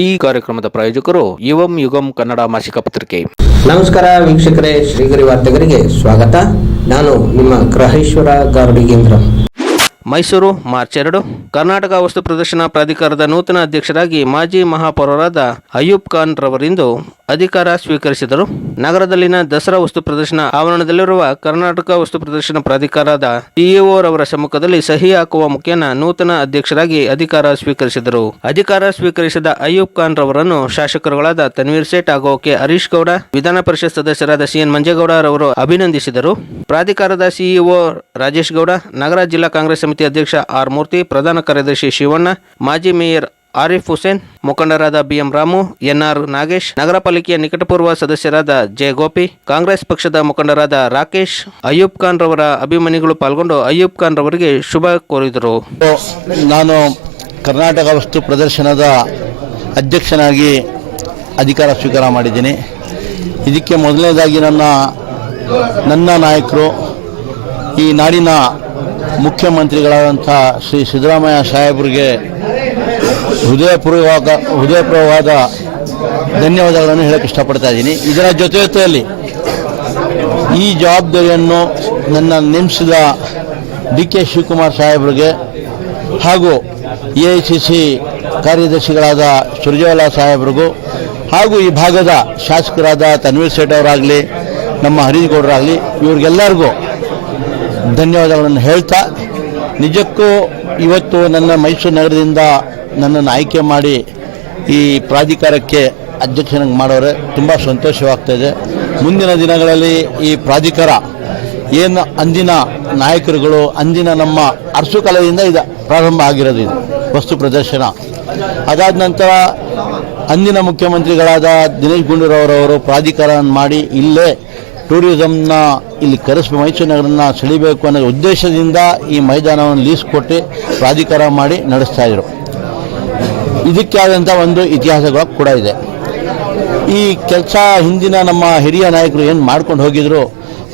ಈ ಕಾರ್ಯಕ್ರಮದ ಪ್ರಾಯೋಜಕರು ಯುವಂ ಯುಗಂ ಕನ್ನಡ ಮಾಸಿಕ ಪತ್ರಿಕೆ. ನಮಸ್ಕಾರ ವೀಕ್ಷಕರೇ, ಶ್ರೀಗರಿ ವಾರ್ತೆಗರಿಗೆ ಸ್ವಾಗತ. ನಾನು ನಿಮ್ಮ ಗ್ರಹೇಶ್ವರ ಗಾರ್ಡಿಗೇಂದ್ರ. ಮೈಸೂರು ಮಾರ್ಚ್ 2. ಕರ್ನಾಟಕ ವಸ್ತು ಪ್ರದರ್ಶನ ಪ್ರಾಧಿಕಾರದ ನೂತನ ಅಧ್ಯಕ್ಷರಾಗಿ ಮಾಜಿ ಮಹಾಪೌರರಾದ ಅಯ್ಯೂಬ್ ಖಾನ್ ರವರಿಂದು ಅಧಿಕಾರ ಸ್ವೀಕರಿಸಿದರು. ನಗರದಲ್ಲಿನ ದಸರಾ ವಸ್ತು ಪ್ರದರ್ಶನ ಆವರಣದಲ್ಲಿರುವ ಕರ್ನಾಟಕ ವಸ್ತು ಪ್ರದರ್ಶನ ಪ್ರಾಧಿಕಾರದ ಸಿಇಒ ರವರ ಸಮ್ಮುಖದಲ್ಲಿ ಸಹಿ ಹಾಕುವ ಮುಖೇನ ನೂತನ ಅಧ್ಯಕ್ಷರಾಗಿ ಅಧಿಕಾರ ಸ್ವೀಕರಿಸಿದರು. ಅಧಿಕಾರ ಸ್ವೀಕರಿಸಿದ ಅಯ್ಯೂಬ್ ಖಾನ್ ರವರನ್ನು ಶಾಸಕರುಗಳಾದ ತನ್ವೀರ್ ಸೇಠ್ ಹಾಗೂ ಕೆ ಹರೀಶ್ ಗೌಡ, ವಿಧಾನ ಪರಿಷತ್ ಸದಸ್ಯರಾದ ಸಿಎನ್ ಮಂಜೇಗೌಡ ರವರು ಅಭಿನಂದಿಸಿದರು. ಪ್ರಾಧಿಕಾರದ ಸಿಇಒ ರಾಜೇಶ್ ಗೌಡ, ನಗರ ಜಿಲ್ಲಾ ಕಾಂಗ್ರೆಸ್ ಸಮಿತಿ ಅಧ್ಯಕ್ಷ ಆರ್ ಮೂರ್ತಿ, ಪ್ರಧಾನ ಕಾರ್ಯದರ್ಶಿ ಶಿವಣ್ಣ, ಮಾಜಿ ಮೇಯರ್ ಆರಿಫ್ ಹುಸೇನ್, ಮುಖಂಡರಾದ ಬಿಎಂ ರಾಮು, ಎನ್ಆರ್ ನಾಗೇಶ್, ನಗರ ಪಾಲಿಕೆಯ ನಿಕಟಪೂರ್ವ ಸದಸ್ಯರಾದ ಜೆ ಗೋಪಿ, ಕಾಂಗ್ರೆಸ್ ಪಕ್ಷದ ಮುಖಂಡರಾದ ರಾಕೇಶ್, ಅಯ್ಯೂಬ್ ಖಾನ್ ರವರ ಅಭಿಮಾನಿಗಳು ಪಾಲ್ಗೊಂಡು ಅಯ್ಯೂಬ್ ಖಾನ್ ರವರಿಗೆ ಶುಭ ಕೋರಿದರು. ನಾನು ಕರ್ನಾಟಕ ವಸ್ತು ಪ್ರದರ್ಶನದ ಅಧ್ಯಕ್ಷನಾಗಿ ಅಧಿಕಾರ ಸ್ವೀಕಾರ ಮಾಡಿದ್ದೀನಿ. ಇದಕ್ಕೆ ಮೊದಲನೇದಾಗಿ ನನ್ನ ನಾಯಕರು, ಈ ನಾಡಿನ ಮುಖ್ಯಮಂತ್ರಿಗಳಾದಂಥ ಶ್ರೀ ಸಿದ್ದರಾಮಯ್ಯ ಸಾಹೇಬರಿಗೆ ಹೃದಯಪೂರ್ವಕವಾದ ಧನ್ಯವಾದಗಳನ್ನು ಹೇಳಕ್ಕೆ ಇಷ್ಟಪಡ್ತಾ ಇದ್ದೀನಿ. ಇದರ ಜೊತೆಯಲ್ಲಿ ಈ ಜವಾಬ್ದಾರಿಯನ್ನು ನನ್ನ ನೇಮಿಸಿದ ಡಿ.ಕೆ. ಶಿವಕುಮಾರ್ ಸಾಹೇಬರಿಗೆ ಹಾಗೂ AICC ಕಾರ್ಯದರ್ಶಿಗಳಾದ ಸುರ್ಜೇವಾಲಾ ಸಾಹೇಬ್ರಿಗೂ ಹಾಗೂ ಈ ಭಾಗದ ಶಾಸಕರಾದ ತನ್ವೀರ್ ಸೇಠ್ ಅವರಾಗಲಿ, ನಮ್ಮ ಹರೀಶ್ ಗೌಡರಾಗಲಿ, ಇವ್ರಿಗೆಲ್ಲರಿಗೂ ಧನ್ಯವಾದಗಳನ್ನು ಹೇಳ್ತಾ, ನಿಜಕ್ಕೂ ಇವತ್ತು ನನ್ನ ಮೈಸೂರು ನಗರದಿಂದ ನನ್ನನ್ನು ಆಯ್ಕೆ ಮಾಡಿ ಈ ಪ್ರಾಧಿಕಾರಕ್ಕೆ ಅಧ್ಯಕ್ಷನಾಗಿ ಮಾಡೋರೆ ತುಂಬ ಸಂತೋಷವಾಗ್ತಾಯಿದೆ. ಮುಂದಿನ ದಿನಗಳಲ್ಲಿ ಈ ಪ್ರಾಧಿಕಾರ ಏನು ಅಂದಿನ ನಾಯಕರುಗಳು, ಅಂದಿನ ನಮ್ಮ ಅರಸು ಕಾಲದಿಂದ ಇದು ಪ್ರಾರಂಭ ಆಗಿರೋದು, ಇದು ವಸ್ತು ಪ್ರದರ್ಶನ. ಅದಾದ ನಂತರ ಅಂದಿನ ಮುಖ್ಯಮಂತ್ರಿಗಳಾದ ದಿನೇಶ್ ಗುಂಡೂರಾವ್ರವರು ಪ್ರಾಧಿಕಾರ ಮಾಡಿ ಇಲ್ಲೇ ಟೂರಿಸಂನ ಇಲ್ಲಿ ಮೈಸೂರು ನಗರನ ಸೆಳಿಬೇಕು ಅನ್ನೋ ಉದ್ದೇಶದಿಂದ ಈ ಮೈದಾನವನ್ನು ಲೀಸ್ ಕೊಟ್ಟು ಪ್ರಾಧಿಕಾರ ಮಾಡಿ ನಡೆಸ್ತಾ ಇದ್ರು. ಇದಕ್ಕೆ ಆದಂಥ ಒಂದು ಇತಿಹಾಸಗಳು ಕೂಡ ಇದೆ. ಈ ಕೆಲಸ ಹಿಂದಿನ ನಮ್ಮ ಹಿರಿಯ ನಾಯಕರು ಏನು ಮಾಡ್ಕೊಂಡು ಹೋಗಿದ್ರು,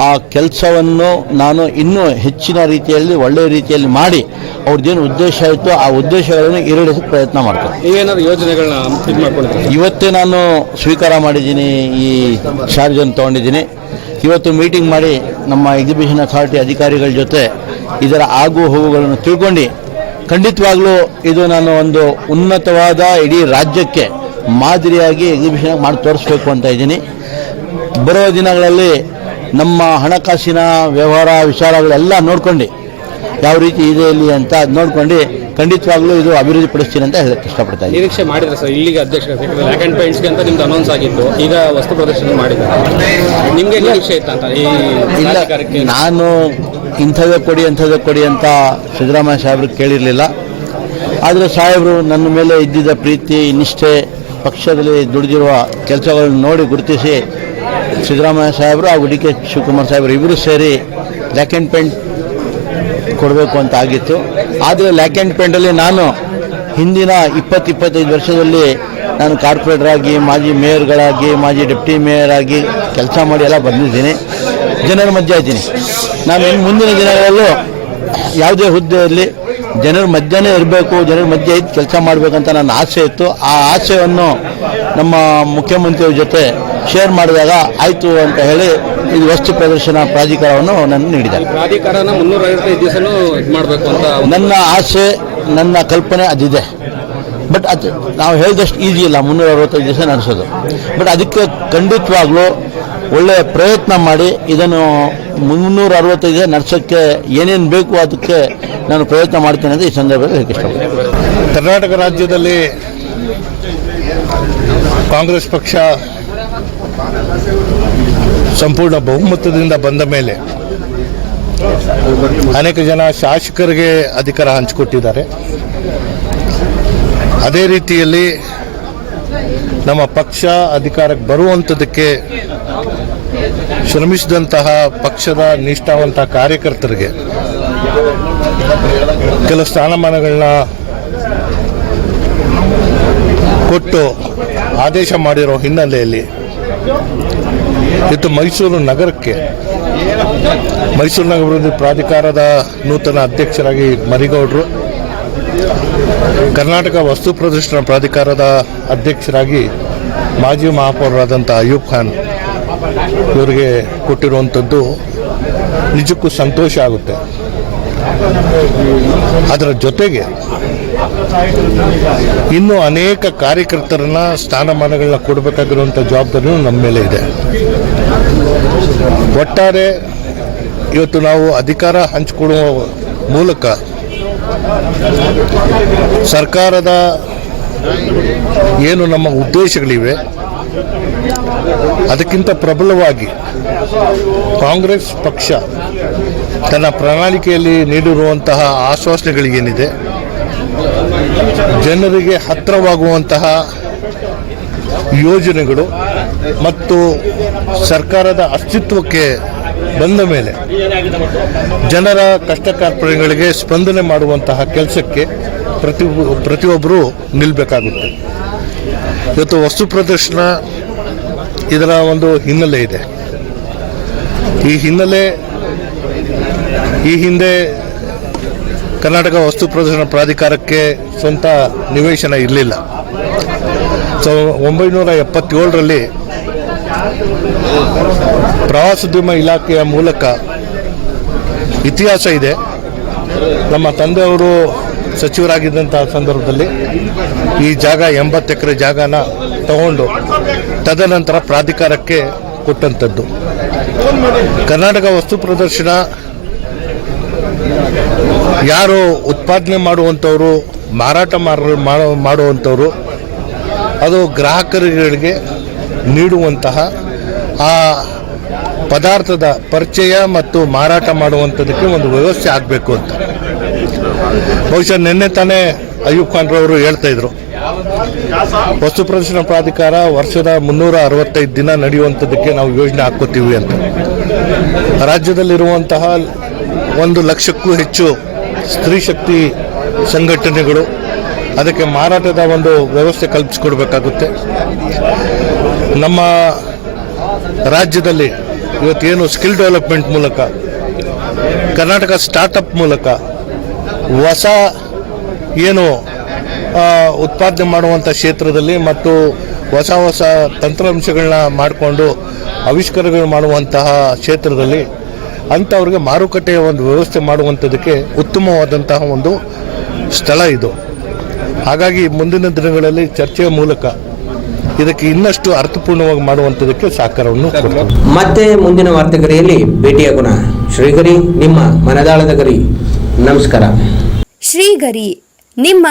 ಆ ಕೆಲಸವನ್ನು ನಾನು ಇನ್ನೂ ಹೆಚ್ಚಿನ ರೀತಿಯಲ್ಲಿ ಒಳ್ಳೆಯ ರೀತಿಯಲ್ಲಿ ಮಾಡಿ ಅವ್ರದ್ದೇನು ಉದ್ದೇಶ ಇತ್ತು ಆ ಉದ್ದೇಶಗಳನ್ನು ಈಡೇರಿಸೋಕ್ಕೆ ಪ್ರಯತ್ನ ಮಾಡ್ತಾರೆ. ಏನಾದರೂ ಯೋಜನೆಗಳನ್ನ ಮಾಡ್ಕೊಂಡಿದ್ದೀನಿ. ಇವತ್ತೇ ನಾನು ಸ್ವೀಕಾರ ಮಾಡಿದ್ದೀನಿ, ಈ ಚಾರ್ಜನ್ನು ತೊಗೊಂಡಿದ್ದೀನಿ. ಇವತ್ತು ಮೀಟಿಂಗ್ ಮಾಡಿ ನಮ್ಮ ಎಕ್ಸಿಬಿಷನ್ ಅಥಾರಿಟಿ ಅಧಿಕಾರಿಗಳ ಜೊತೆ ಇದರ ಆಗು ಹೋಗುಗಳನ್ನು ತಿಳ್ಕೊಂಡು ಖಂಡಿತವಾಗ್ಲೂ ಇದು ನಾನು ಒಂದು ಉನ್ನತವಾದ ಇಡೀ ರಾಜ್ಯಕ್ಕೆ ಮಾದರಿಯಾಗಿ ಎಕ್ಸಿಬಿಷನ್ ಮಾಡಿ ತೋರಿಸ್ಬೇಕು ಅಂತ ಇದ್ದೀನಿ. ಬರೋ ದಿನಗಳಲ್ಲಿ ನಮ್ಮ ಹಣಕಾಸಿನ ವ್ಯವಹಾರ ವಿಚಾರಗಳೆಲ್ಲ ನೋಡ್ಕೊಂಡು ಯಾವ ರೀತಿ ಇದೆ ಇಲ್ಲಿ ಅಂತ ನೋಡ್ಕೊಂಡು ಖಂಡಿತವಾಗ್ಲೂ ಇದು ಅಭಿವೃದ್ಧಿ ಪಡಿಸ್ತೀನಿ ಅಂತ ಹೇಳಕ್ಕೆ ಇಷ್ಟಪಡ್ತಾ ಇದ್ದೀನಿ. ನಿರೀಕ್ಷೆ ಮಾಡಿದ್ರೆ ಸರ್, ಇಲ್ಲಿಗೆ ಅಧ್ಯಕ್ಷತೆ ಲ್ಯಾಕ್ ಆ್ಯಂಡ್ ಪೇಂಟ್ಸ್ಗೆ ಅಂತ ನಿಮ್ದು ಅನೌನ್ಸ್ ಆಗಿತ್ತು, ಈಗ ವಸ್ತು ಪ್ರದರ್ಶನ ಮಾಡಿದ್ದಾರೆ, ನಿಮಗೆ ನಿರೀಕ್ಷೆ ಇತ್ತು ಅಂತ? ಇಲ್ಲ, ನಾನು ಇಂಥದೇ ಕೊಡಿ ಅಂತ ಸಿದ್ದರಾಮಯ್ಯ ಸಾಹೇಬ್ರಿಗೆ ಕೇಳಿರಲಿಲ್ಲ. ಆದರೆ ಸಾಹೇಬರು ನನ್ನ ಮೇಲೆ ಇದ್ದಿದ್ದ ಪ್ರೀತಿ, ನಿಷ್ಠೆ, ಪಕ್ಷದಲ್ಲಿ ದುಡಿದಿರುವ ಕೆಲಸಗಳನ್ನು ನೋಡಿ ಗುರುತಿಸಿ ಸಿದ್ದರಾಮಯ್ಯ ಸಾಹೇಬರು ಹಾಗೂ ಡಿ.ಕೆ. ಶಿವಕುಮಾರ್ ಸಾಹೇಬರು ಇಬ್ಬರು ಸೇರಿ ಲ್ಯಾಕ್ ಆ್ಯಂಡ್ ಪೇಂಟ್ ಕೊಡಬೇಕು ಅಂತ ಆಗಿತ್ತು. ಆದರೆ ಲ್ಯಾಕ್ ಆ್ಯಂಡ್ ಪೇಂಟಲ್ಲಿ ನಾನು ಹಿಂದಿನ 20-25 ವರ್ಷದಲ್ಲಿ ನಾನು ಕಾರ್ಪೊರೇಟರ್ ಆಗಿ, ಮಾಜಿ ಮೇಯರ್ಗಳಾಗಿ, ಮಾಜಿ ಡೆಪ್ಟಿ ಮೇಯರ್ ಆಗಿ ಕೆಲಸ ಮಾಡಿ ಎಲ್ಲ ಬಂದಿದ್ದೀನಿ. ಜನರ ಮಧ್ಯೆ ಇದ್ದೀನಿ. ನಾನು ಮುಂದಿನ ದಿನಗಳಲ್ಲೂ ಯಾವುದೇ ಹುದ್ದೆಯಲ್ಲಿ ಜನರ ಮಧ್ಯೆನೇ ಇರಬೇಕು, ಜನರ ಮಧ್ಯೆ ಇದ್ದು ಕೆಲಸ ಮಾಡಬೇಕಂತ ನನ್ನ ಆಸೆ ಇತ್ತು. ಆ ಆಸೆಯನ್ನು ನಮ್ಮ ಮುಖ್ಯಮಂತ್ರಿಯವ್ರ ಜೊತೆ ಶೇರ್ ಮಾಡಿದಾಗ ಆಯಿತು ಅಂತ ಹೇಳಿ ಇದು ವಸ್ತು ಪ್ರದರ್ಶನ ಪ್ರಾಧಿಕಾರವನ್ನು ನನ್ನ ನೀಡಿದ್ದಾರೆ. ಪ್ರಾಧಿಕಾರನ 355 ದಿವಸನೂ ಮಾಡಬೇಕು ಅಂತ ನನ್ನ ಆಸೆ, ನನ್ನ ಕಲ್ಪನೆ ಅದಿದೆ. ಬಟ್ ಅದು ನಾವು ಹೇಳಿದಷ್ಟು ಈಸಿ ಇಲ್ಲ 365 ದಿವಸ ನಡೆಸೋದು. ಬಟ್ ಅದಕ್ಕೆ ಖಂಡಿತವಾಗ್ಲೂ ಒಳ್ಳೆಯ ಪ್ರಯತ್ನ ಮಾಡಿ ಇದನ್ನು 365 ನಡೆಸೋಕ್ಕೆ ಏನೇನು ಬೇಕು ಅದಕ್ಕೆ ನಾನು ಪ್ರಯತ್ನ ಮಾಡ್ತೇನೆ ಅಂತ ಈ ಸಂದರ್ಭದಲ್ಲಿ ಹೇಳಕ್ಕೆ ಇಷ್ಟಪಡ್ತೀನಿ. ಕರ್ನಾಟಕ ರಾಜ್ಯದಲ್ಲಿ ಕಾಂಗ್ರೆಸ್ ಪಕ್ಷ ಸಂಪೂರ್ಣ ಬಹುಮತದಿಂದ ಬಂದ ಮೇಲೆ ಅನೇಕ ಜನ ಶಾಸಕರಿಗೆ ಅಧಿಕಾರ ಹಂಚಿಕೊಟ್ಟಿದ್ದಾರೆ. ಅದೇ ರೀತಿಯಲ್ಲಿ ನಮ್ಮ ಪಕ್ಷ ಅಧಿಕಾರಕ್ಕೆ ಬರುವಂಥದ್ದಕ್ಕೆ ಶ್ರಮಿಸಿದಂತಹ ಪಕ್ಷದ ನಿಷ್ಠಾವಂತ ಕಾರ್ಯಕರ್ತರಿಗೆ ಕೆಲವು ಸ್ಥಾನಮಾನಗಳನ್ನ ಕೊಟ್ಟು ಆದೇಶ ಮಾಡಿರೋ ಹಿನ್ನೆಲೆಯಲ್ಲಿ ಇವತ್ತು ಮೈಸೂರು ನಗರಕ್ಕೆ ಮೈಸೂರು ನಗರ ಅಭಿವೃದ್ಧಿ ಪ್ರಾಧಿಕಾರದ ನೂತನ ಅಧ್ಯಕ್ಷರಾಗಿ ಮರಿಗೌಡರು ಕರ್ನಾಟಕ ವಸ್ತು ಪ್ರದರ್ಶನ ಪ್ರಾಧಿಕಾರದ ಅಧ್ಯಕ್ಷರಾಗಿ ಮಾಜಿ ಮಹಾಪೌರರಾದಂಥ ಅಯೂಬ್ ಖಾನ್ ಇವರಿಗೆ ಕೊಟ್ಟಿರುವಂಥದ್ದು ನಿಜಕ್ಕೂ ಸಂತೋಷ ಆಗುತ್ತೆ. ಅದರ ಜೊತೆಗೆ ಇನ್ನೂ ಅನೇಕ ಕಾರ್ಯಕರ್ತರನ್ನ ಸ್ಥಾನಮಾನಗಳನ್ನ ಕೊಡಬೇಕಾಗಿರುವಂಥ ಜವಾಬ್ದಾರಿಯೂ ನಮ್ಮ ಮೇಲೆ ಇದೆ. ಒಟ್ಟಾರೆ ಇವತ್ತು ನಾವು ಅಧಿಕಾರ ಹಂಚಿಕೊಡುವ ಮೂಲಕ ಸರ್ಕಾರದ ಏನು ನಮ್ಮ ಉದ್ದೇಶಗಳಿವೆ ಅದಕ್ಕಿಂತ ಪ್ರಬಲವಾಗಿ ಕಾಂಗ್ರೆಸ್ ಪಕ್ಷ ತನ್ನ ಪ್ರಣಾಳಿಕೆಯಲ್ಲಿ ನೀಡಿರುವಂತಹ ಆಶ್ವಾಸನೆಗಳಿಗೇನಿದೆ, ಜನರಿಗೆ ಹತ್ತಿರವಾಗುವಂತಹ ಯೋಜನೆಗಳು ಮತ್ತು ಸರ್ಕಾರದ ಅಸ್ತಿತ್ವಕ್ಕೆ ಬಂದ ಮೇಲೆ ಜನರ ಕಷ್ಟ ಕಾರ್ಪಣ್ಯಗಳಿಗೆ ಸ್ಪಂದನೆ ಮಾಡುವಂತಹ ಕೆಲಸಕ್ಕೆ ಪ್ರತಿಯೊಬ್ಬರೂ ನಿಲ್ಲಬೇಕಾಗುತ್ತೆ. ಇವತ್ತು ವಸ್ತು ಪ್ರದರ್ಶನ ಇದರ ಒಂದು ಹಿನ್ನೆಲೆ ಇದೆ. ಈ ಹಿಂದೆ ಕರ್ನಾಟಕ ವಸ್ತು ಪ್ರದರ್ಶನ ಪ್ರಾಧಿಕಾರಕ್ಕೆ ಸ್ವಂತ ನಿವೇಶನ ಇರಲಿಲ್ಲ. 1977ರಲ್ಲಿ ಪ್ರವಾಸೋದ್ಯಮ ಇಲಾಖೆಯ ಮೂಲಕ ಇತಿಹಾಸ ಇದೆ. ನಮ್ಮ ತಂದೆಯವರು ಸಚಿವರಾಗಿದ್ದಂತಹ ಸಂದರ್ಭದಲ್ಲಿ ಈ ಜಾಗ 80 ಎಕರೆ ಜಾಗನ ತಗೊಂಡು ತದನಂತರ ಪ್ರಾಧಿಕಾರಕ್ಕೆ ಕೊಟ್ಟಂಥದ್ದು. ಕರ್ನಾಟಕ ವಸ್ತು ಪ್ರದರ್ಶನ ಯಾರು ಉತ್ಪಾದನೆ ಮಾಡುವಂಥವರು, ಮಾರಾಟ ಮಾಡುವಂಥವರು, ಅದು ಗ್ರಾಹಕರುಗಳಿಗೆ ನೀಡುವಂತಹ ಆ ಪದಾರ್ಥದ ಪರಿಚಯ ಮತ್ತು ಮಾರಾಟ ಮಾಡುವಂಥದ್ದಕ್ಕೆ ಒಂದು ವ್ಯವಸ್ಥೆ ಆಗಬೇಕು ಅಂತ. ಬಹುಶಃ ನಿನ್ನೆ ತಾನೇ ಅಯೂಬ್ ಖಾನ್ ರವರು ಹೇಳ್ತಾ ಇದ್ರು, ವಸ್ತು ಪ್ರದರ್ಶನ ಪ್ರಾಧಿಕಾರ ವರ್ಷದ 365 ದಿನ ನಡೆಯುವಂಥದ್ದಕ್ಕೆ ನಾವು ಯೋಜನೆ ಹಾಕೋತೀವಿ ಅಂತ. ರಾಜ್ಯದಲ್ಲಿರುವಂತಹ 1 ಲಕ್ಷಕ್ಕೂ ಹೆಚ್ಚು ಸ್ತ್ರೀ ಶಕ್ತಿ ಸಂಘಟನೆಗಳು ಅದಕ್ಕೆ ಮಾರಾಟದ ಒಂದು ವ್ಯವಸ್ಥೆ ಕಲ್ಪಿಸಿಕೊಡ್ಬೇಕಾಗುತ್ತೆ. ನಮ್ಮ ರಾಜ್ಯದಲ್ಲಿ ಇವತ್ತೇನು ಸ್ಕಿಲ್ ಡೆವಲಪ್ಮೆಂಟ್ ಮೂಲಕ, ಕರ್ನಾಟಕ ಸ್ಟಾರ್ಟಪ್ ಮೂಲಕ ಹೊಸ ಏನು ಉತ್ಪಾದನೆ ಮಾಡುವಂಥ ಕ್ಷೇತ್ರದಲ್ಲಿ ಮತ್ತು ಹೊಸ ತಂತ್ರಾಂಶಗಳನ್ನ ಮಾಡಿಕೊಂಡು ಆವಿಷ್ಕಾರಗಳು ಮಾಡುವಂತಹ ಕ್ಷೇತ್ರದಲ್ಲಿ ಅಂಥವ್ರಿಗೆ ಮಾರುಕಟ್ಟೆಯ ಒಂದು ವ್ಯವಸ್ಥೆ ಮಾಡುವಂಥದ್ದಕ್ಕೆ ಉತ್ತಮವಾದಂತಹ ಒಂದು ಸ್ಥಳ ಇದು. ಹಾಗಾಗಿ ಮುಂದಿನ ದಿನಗಳಲ್ಲಿ ಚರ್ಚೆಯ ಮೂಲಕ ಇದಕ್ಕೆ ಇನ್ನಷ್ಟು ಅರ್ಥಪೂರ್ಣವಾಗಿ ಮಾಡುವಂಥದ್ದಕ್ಕೆ ಸಹಕಾರವನ್ನು ಕೊಡ್ತಾರೆ. ಮತ್ತೆ ಮುಂದಿನ ವಾರ್ತೆಗರಿಯಲ್ಲಿ ಭೇಟಿಯಾಗೋಣ. ಶ್ರೀಗರಿ, ನಿಮ್ಮ ಮನದಾಳದ ಗರಿ. ನಮಸ್ಕಾರ. ಶ್ರೀಗರಿ, ನಿಮ್ಮ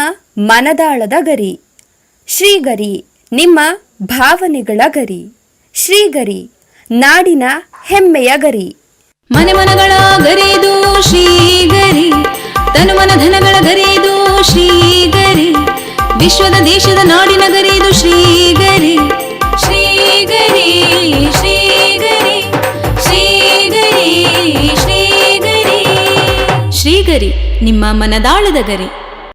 ಮನದಾಳದ ಗರಿ. ಶ್ರೀಗರಿ, ನಿಮ್ಮ ಭಾವನೆಗಳ ಗರಿ. ಶ್ರೀಗರಿ, ನಾಡಿನ ಹೆಮ್ಮೆಯ ಗರಿ. ಮನಗಳ ಗರಿದು ಶ್ರೀಗರಿ, ತನುಮನ ಧನಗಳ ಗರಿದು ಶ್ರೀಗರಿ, ವಿಶ್ವದ ದೇಶದ ನಾಡಿನ ಗರಿದು ಶ್ರೀಗರಿ. ಶ್ರೀಗರಿ ಶ್ರೀಗರಿ ಶ್ರೀಗರಿ ಶ್ರೀಗರಿ ಶ್ರೀಗರಿ, ನಿಮ್ಮ ಮನದಾಳದ ಗರಿ.